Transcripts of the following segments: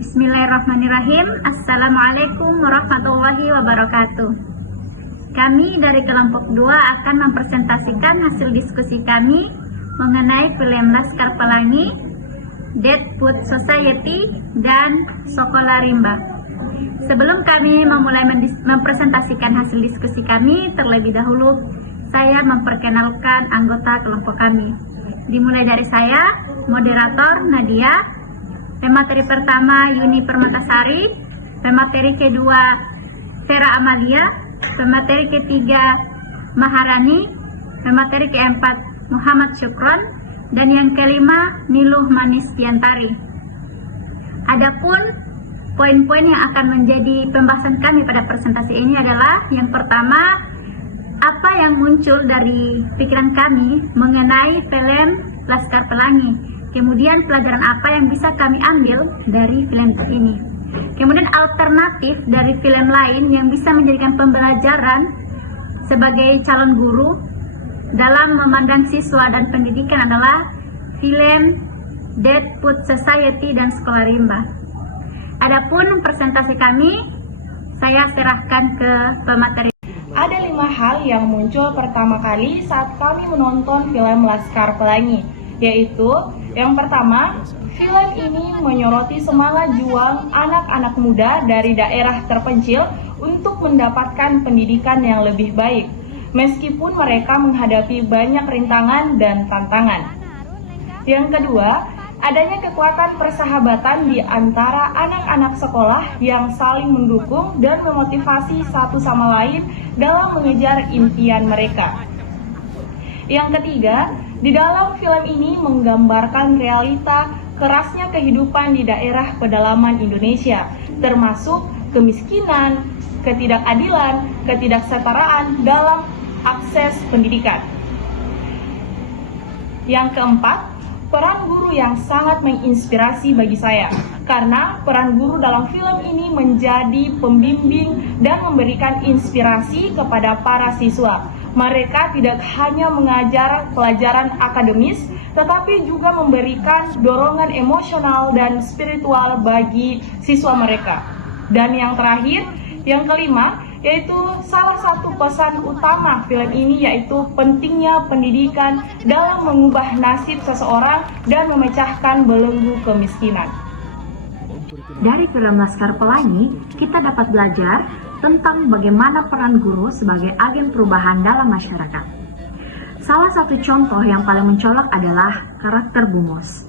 Bismillahirrahmanirrahim. Assalamualaikum warahmatullahi wabarakatuh. Kami dari kelompok 2 akan mempresentasikan hasil diskusi kami mengenai film Laskar Pelangi, Dead Food Society, dan Sekolah Rimba. Sebelum kami memulai mempresentasikan hasil diskusi kami, terlebih dahulu saya memperkenalkan anggota kelompok kami. Dimulai dari saya, moderator Nadia, pemateri pertama Yuni Permatasari, pemateri kedua Vera Amalia, pemateri ketiga Maharani, pemateri keempat Muhammad Syukron, dan yang kelima Niluh Manis Diantari. Adapun poin-poin yang akan menjadi pembahasan kami pada presentasi ini adalah yang pertama, apa yang muncul dari pikiran kami mengenai film Laskar Pelangi. Kemudian pelajaran apa yang bisa kami ambil dari film ini. Kemudian alternatif dari film lain yang bisa menjadikan pembelajaran sebagai calon guru dalam memandang siswa dan pendidikan adalah film Dead Food Society dan Sekolah Rimba. Adapun presentasi kami, saya serahkan ke pemateri. Ada 5 hal yang muncul pertama kali saat kami menonton film Laskar Pelangi, yaitu yang pertama, film ini menyoroti semangat juang anak-anak muda dari daerah terpencil untuk mendapatkan pendidikan yang lebih baik, meskipun mereka menghadapi banyak rintangan dan tantangan. Yang kedua, adanya kekuatan persahabatan di antara anak-anak sekolah yang saling mendukung dan memotivasi satu sama lain dalam mengejar impian mereka. Yang ketiga, di dalam film ini menggambarkan realita kerasnya kehidupan di daerah pedalaman Indonesia, termasuk kemiskinan, ketidakadilan, ketidaksetaraan dalam akses pendidikan. Yang keempat, peran guru yang sangat menginspirasi bagi saya, karena peran guru dalam film ini menjadi pembimbing dan memberikan inspirasi kepada para siswa. Mereka tidak hanya mengajar pelajaran akademis, tetapi juga memberikan dorongan emosional dan spiritual bagi siswa mereka. Dan yang terakhir, yang kelima, yaitu salah satu pesan utama film ini yaitu pentingnya pendidikan dalam mengubah nasib seseorang dan memecahkan belenggu kemiskinan. Dari film Laskar Pelangi, kita dapat belajar tentang bagaimana peran guru sebagai agen perubahan dalam masyarakat. Salah satu contoh yang paling mencolok adalah karakter Bu Mus.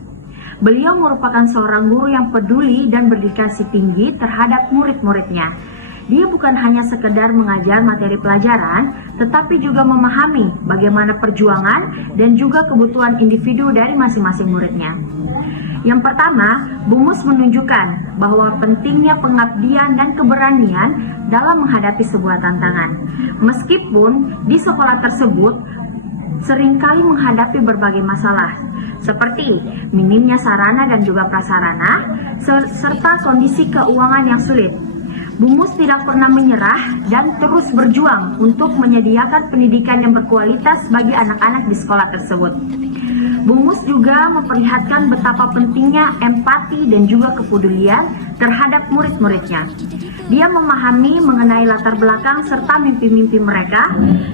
Beliau merupakan seorang guru yang peduli dan berdedikasi tinggi terhadap murid-muridnya. Dia bukan hanya sekedar mengajar materi pelajaran, tetapi juga memahami bagaimana perjuangan dan juga kebutuhan individu dari masing-masing muridnya. Yang pertama, Bu Mus menunjukkan bahwa pentingnya pengabdian dan keberanian dalam menghadapi sebuah tantangan. Meskipun di sekolah tersebut seringkali menghadapi berbagai masalah, seperti minimnya sarana dan juga prasarana, serta kondisi keuangan yang sulit. Bu Mus tidak pernah menyerah dan terus berjuang untuk menyediakan pendidikan yang berkualitas bagi anak-anak di sekolah tersebut. Bu Mus juga memperlihatkan betapa pentingnya empati dan juga kepedulian terhadap murid-muridnya. Dia memahami mengenai latar belakang serta mimpi-mimpi mereka,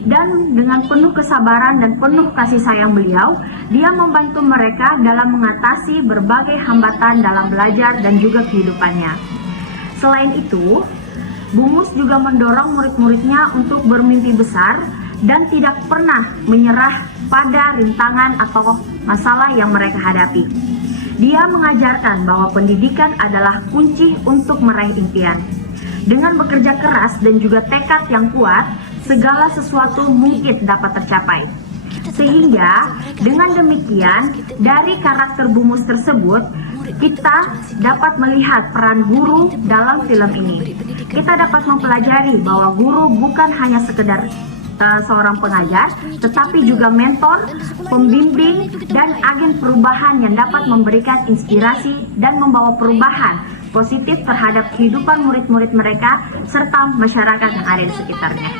dan dengan penuh kesabaran dan penuh kasih sayang beliau, dia membantu mereka dalam mengatasi berbagai hambatan dalam belajar dan juga kehidupannya. Selain itu, Bu Mus juga mendorong murid-muridnya untuk bermimpi besar dan tidak pernah menyerah pada rintangan atau masalah yang mereka hadapi. Dia mengajarkan bahwa pendidikan adalah kunci untuk meraih impian. Dengan bekerja keras dan juga tekad yang kuat, segala sesuatu mungkin dapat tercapai. Sehingga dengan demikian, dari karakter Bu Mus tersebut, kita dapat melihat peran guru dalam film ini. Kita dapat mempelajari bahwa guru bukan hanya sekedar seorang pengajar, tetapi juga mentor, pembimbing, dan agen perubahan yang dapat memberikan inspirasi dan membawa perubahan positif terhadap kehidupan murid-murid mereka serta masyarakat yang ada di sekitarnya.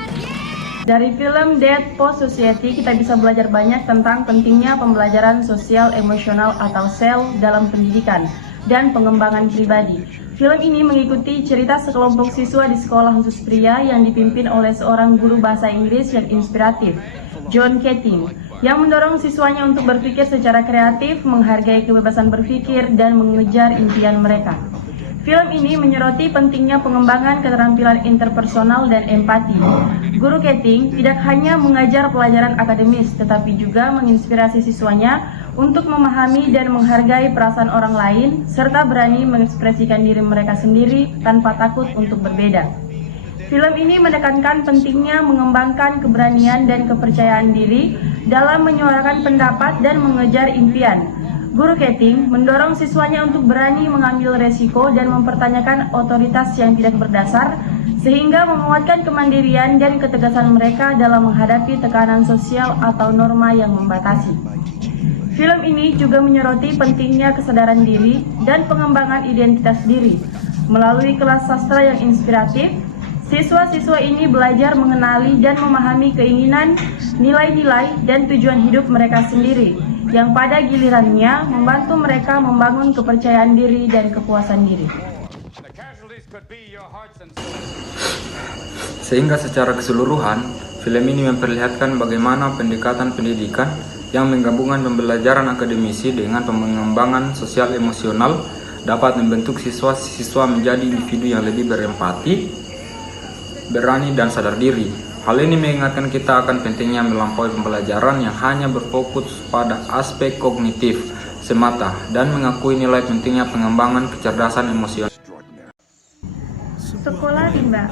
Dari film Dead Food Society kita bisa belajar banyak tentang pentingnya pembelajaran sosial emosional atau SEL dalam pendidikan. dan pengembangan pribadi. Film ini mengikuti cerita sekelompok siswa di sekolah khusus pria yang dipimpin oleh seorang guru bahasa Inggris yang inspiratif, John Keating, yang mendorong siswanya untuk berpikir secara kreatif, menghargai kebebasan berpikir, dan mengejar impian mereka. Film ini menyoroti pentingnya pengembangan keterampilan interpersonal dan empati. Guru Keating tidak hanya mengajar pelajaran akademis, tetapi juga menginspirasi siswanya untuk memahami dan menghargai perasaan orang lain, serta berani mengekspresikan diri mereka sendiri tanpa takut untuk berbeda. Film ini menekankan pentingnya mengembangkan keberanian dan kepercayaan diri dalam menyuarakan pendapat dan mengejar impian. Guru Keating mendorong siswanya untuk berani mengambil resiko dan mempertanyakan otoritas yang tidak berdasar, sehingga menguatkan kemandirian dan ketegasan mereka dalam menghadapi tekanan sosial atau norma yang membatasi. Film ini juga menyoroti pentingnya kesadaran diri dan pengembangan identitas diri. Melalui kelas sastra yang inspiratif, siswa-siswa ini belajar mengenali dan memahami keinginan, nilai-nilai, dan tujuan hidup mereka sendiri, yang pada gilirannya membantu mereka membangun kepercayaan diri dan kepuasan diri. Sehingga secara keseluruhan, film ini memperlihatkan bagaimana pendekatan pendidikan yang menggabungkan pembelajaran akademisi dengan pengembangan sosial emosional dapat membentuk siswa-siswa menjadi individu yang lebih berempati, berani, dan sadar diri. Hal ini mengingatkan kita akan pentingnya melampaui pembelajaran yang hanya berfokus pada aspek kognitif semata dan mengakui nilai pentingnya pengembangan kecerdasan emosional. Sekolah Rimba.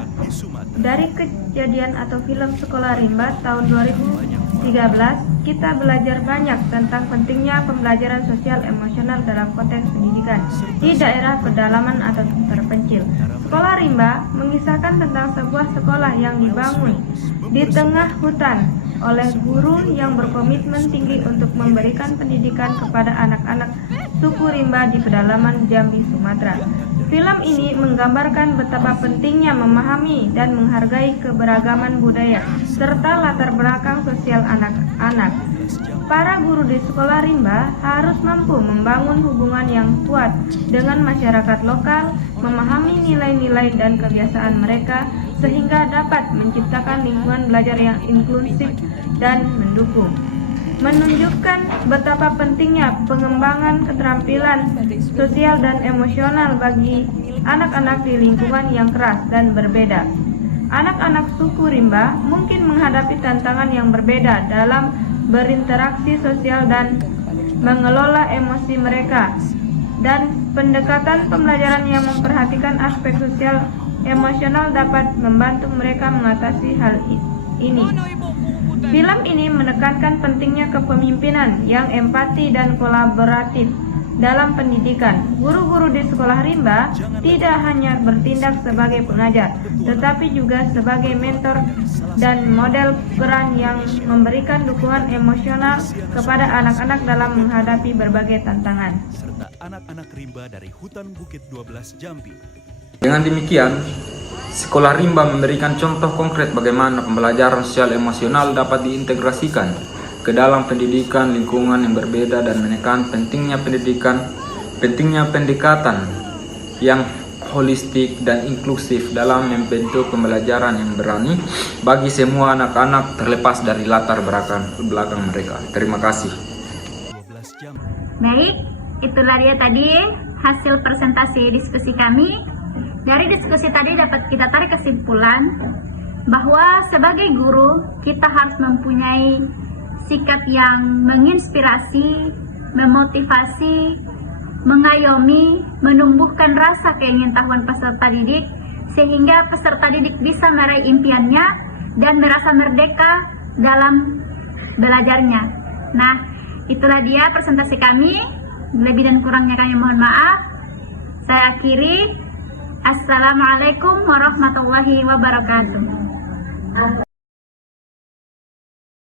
Dari kejadian atau film Sekolah Rimba tahun 2013, kita belajar banyak tentang pentingnya pembelajaran sosial emosional dalam konteks pendidikan di daerah pedalaman atau terpencil. Sekolah Rimba mengisahkan tentang sebuah sekolah yang dibangun di tengah hutan oleh guru yang berkomitmen tinggi untuk memberikan pendidikan kepada anak-anak suku Rimba di pedalaman Jambi, Sumatera. Film ini menggambarkan betapa pentingnya memahami dan menghargai keberagaman budaya serta latar belakang sosial anak-anak. Para guru di sekolah Rimba harus mampu membangun hubungan yang kuat dengan masyarakat lokal, memahami nilai-nilai dan kebiasaan mereka, sehingga dapat menciptakan lingkungan belajar yang inklusif dan mendukung. Menunjukkan betapa pentingnya pengembangan keterampilan sosial dan emosional bagi anak-anak di lingkungan yang keras dan berbeda. Anak-anak suku Rimba mungkin menghadapi tantangan yang berbeda dalam berinteraksi sosial dan mengelola emosi mereka, dan pendekatan pembelajaran yang memperhatikan aspek sosial emosional dapat membantu mereka mengatasi hal ini. Film ini menekankan pentingnya kepemimpinan yang empati dan kolaboratif dalam pendidikan. Guru-guru di sekolah Rimba tidak hanya bertindak sebagai pengajar, tetapi juga sebagai mentor dan model peran yang memberikan dukungan emosional kepada anak-anak dalam menghadapi berbagai tantangan. Serta anak-anak Rimba dari Hutan Bukit 12 Jambi. Dengan demikian, Sekolah Rimba memberikan contoh konkret bagaimana pembelajaran sosial emosional dapat diintegrasikan ke dalam pendidikan lingkungan yang berbeda dan menekan pentingnya pendekatan yang holistik dan inklusif dalam membentuk pembelajaran yang berani bagi semua anak-anak terlepas dari latar belakang mereka. Terima kasih. Baik, itulah dia tadi hasil presentasi diskusi kami. Dari diskusi tadi dapat kita tarik kesimpulan bahwa sebagai guru kita harus mempunyai sikap yang menginspirasi, memotivasi, mengayomi, menumbuhkan rasa keingintahuan peserta didik sehingga peserta didik bisa meraih impiannya dan merasa merdeka dalam belajarnya. Nah, itulah dia presentasi kami. Lebih dan kurangnya kami mohon maaf. Saya akhiri. Assalamualaikum warahmatullahi wabarakatuh.